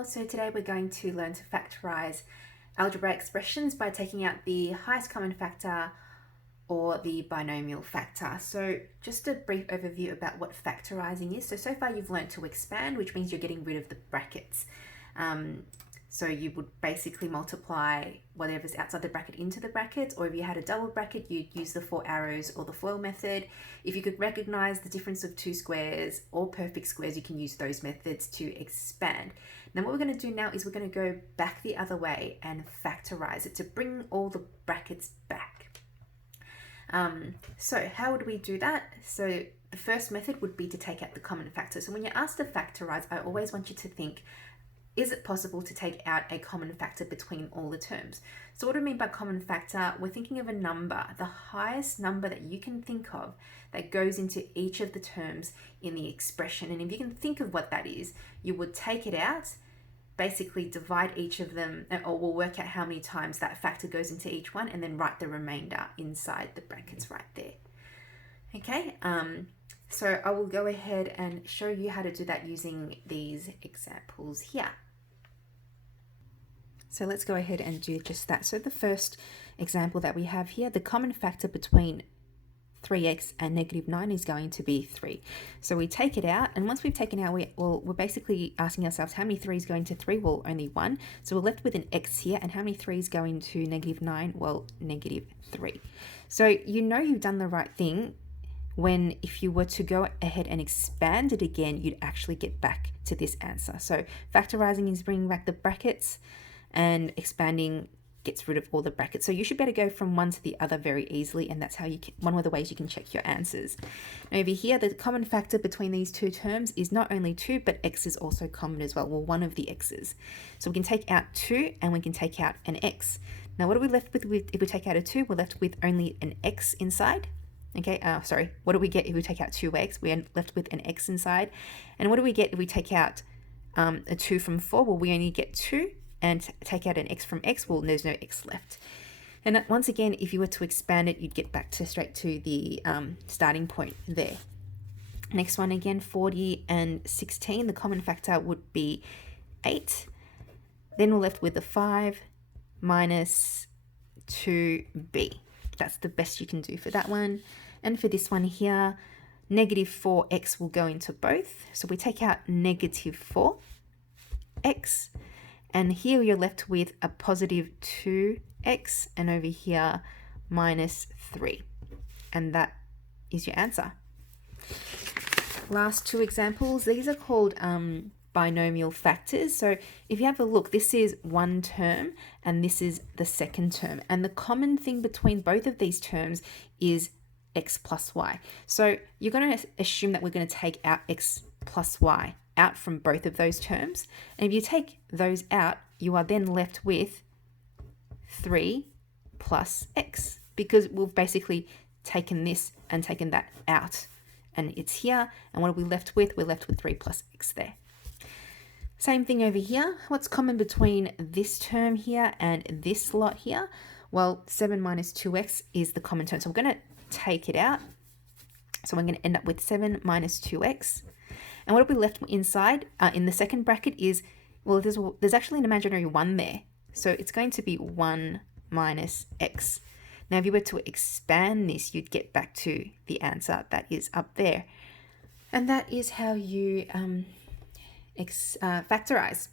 all. So today we're going to learn to factorize algebraic expressions by taking out the highest common factor or the binomial factor. So just a brief overview about what factorizing is. So far you've learned to expand, which means you're getting rid of the brackets. So you would basically multiply whatever's outside the bracket into the brackets, or if you had a double bracket, you'd use the 4 arrows or the FOIL method. If you could recognize the difference of 2 squares or perfect squares, you can use those methods to expand. Now what we're going to do now is we're going to go back the other way and factorize it to bring all the brackets back. So how would we do that? So the first method would be to take out the common factor. So when you're asked to factorize, I always want you to think, is it possible to take out a common factor between all the terms? So what do I mean by common factor? We're thinking of a number, the highest number that you can think of that goes into each of the terms in the expression. And if you can think of what that is, you would take it out, basically divide each of them, or we'll work out how many times that factor goes into each one, and then write the remainder inside the brackets right there. Okay, so I will go ahead and show you how to do that using these examples here. So let's go ahead and do just that. So the first example that we have here, the common factor between 3x and -9 is going to be 3. So we take it out, and once we've taken out, we're basically asking ourselves how many 3's go into 3? Well, only 1. So we're left with an x here, and how many 3's go into -9? Well, -3. So you know you've done the right thing when if you were to go ahead and expand it again, you'd actually get back to this answer. So factorizing is bringing back the brackets, and expanding gets rid of all the brackets. So you should be able to go from one to the other very easily, and that's how one of the ways you can check your answers. Now over here, the common factor between these two terms is not only 2, but x is also common as well, well, one of the x's. So we can take out 2 and we can take out an x. Now what are we left with if we take out a 2? We're left with only an x inside. Okay, sorry, what do we get if we take out 2x? We're left with an x inside. And what do we get if we take out a 2 from 4? Well, we only get 2. And take out an x from x, well, there's no x left. And once again, if you were to expand it, you'd get back to straight to the starting point there. Next one again, 40 and 16, the common factor would be 8. Then we're left with the 5 minus 2b. That's the best you can do for that one. And for this one here, -4x will go into both. So we take out -4x. And here you're left with a positive 2x, and over here -3. And that is your answer. Last two examples, these are called binomial factors. So if you have a look, this is one term and this is the second term. And the common thing between both of these terms is x plus y. So you're going to assume that we're going to take out x plus y out from both of those terms. And if you take those out, you are then left with 3 plus x, because we've basically taken this and taken that out, and it's here. And what are we left with? We're left with 3 plus x there. Same thing over here. What's common between this term here and this lot here? Well, 7 minus 2x is the common term. So I'm going to take it out. So I'm going to end up with 7 minus 2x. And what are we left inside in the second bracket is, well, there's actually an imaginary 1 there. So it's going to be 1 minus x. Now, if you were to expand this, you'd get back to the answer that is up there. And that is how you factorize.